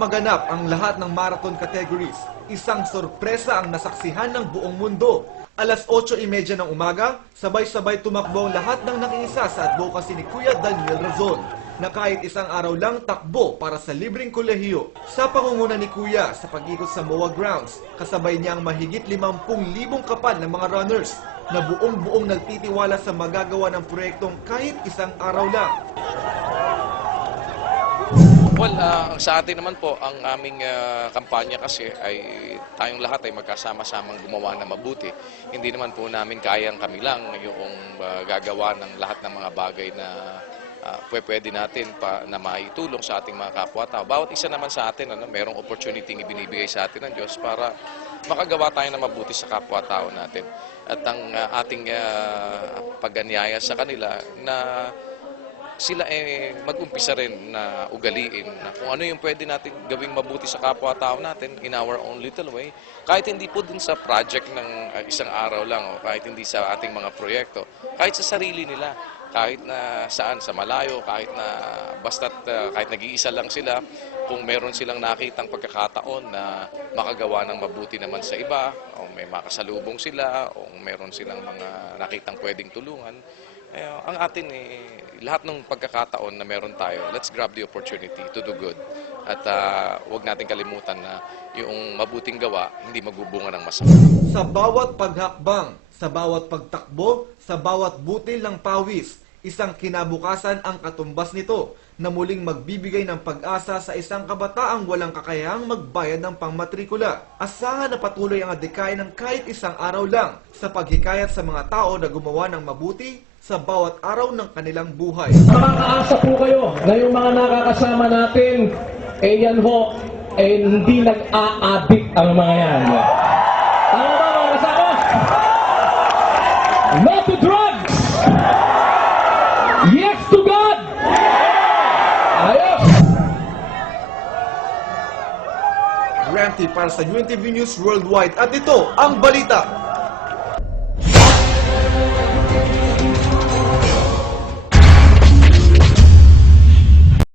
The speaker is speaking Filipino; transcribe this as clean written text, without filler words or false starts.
maganap ang lahat ng marathon categories, isang sorpresa ang nasaksihan ng buong mundo. Alas 8:30 ng umaga, sabay-sabay tumakbo ang lahat ng nakiisa sa advocacy ni Kuya Daniel Razon na kahit isang araw lang takbo para sa libreng kolehiyo. Sa pangunguna ni Kuya sa pag-ikot sa MOA grounds, kasabay niya ang mahigit 50,000 kapal ng mga runners na buong-buong nagtitiwala sa magagawa ng proyektong kahit isang araw lang. Well, sa atin naman po, ang aming kampanya kasi ay tayong lahat ay magkasama-samang gumawa na mabuti. Hindi naman po namin kayang kami lang yung gagawa ng lahat ng mga bagay na pwede natin na maitulong sa ating mga kapwa-tao. Bawat isa naman sa atin, merong opportunity ibinibigay sa atin ng Diyos para makagawa tayo na mabuti sa kapwa-tao natin. At ang ating pag-anyaya sa kanila na sila mag-umpisa rin na ugaliin na kung ano yung pwede natin gawing mabuti sa kapwa-tao natin in our own little way. Kahit hindi po dun sa project ng isang araw lang o kahit hindi sa ating mga proyekto, kahit sa sarili nila, kahit na saan, sa malayo, kahit na basta't kahit nag-iisa lang sila, kung meron silang nakitang pagkakataon na makagawa ng mabuti naman sa iba, o may makasalubong sila, o meron silang mga nakitang pwedeng tulungan, ang atin lahat ng pagkakataon na meron tayo, let's grab the opportunity to do good. At huwag natin kalimutan na yung mabuting gawa, hindi magbubunga ng masama. Sa bawat paghakbang, sa bawat pagtakbo, sa bawat butil ng pawis, isang kinabukasan ang katumbas nito na muling magbibigay ng pag-asa sa isang kabataang walang kakayahang magbayad ng pangmatrikula. Asahan na patuloy ang adhikain ng kahit isang araw lang sa paghikayat sa mga tao na gumawa ng mabuti sa bawat araw ng kanilang buhay. Makakaasa po kayo na yung mga nakakasama natin, yan ho, hindi nag-a-addict ang mga yan. Tama ba mga kasama? No to drugs! Yes to God! Ayos! Graham T. para sa UNTV News Worldwide at ito ang balita.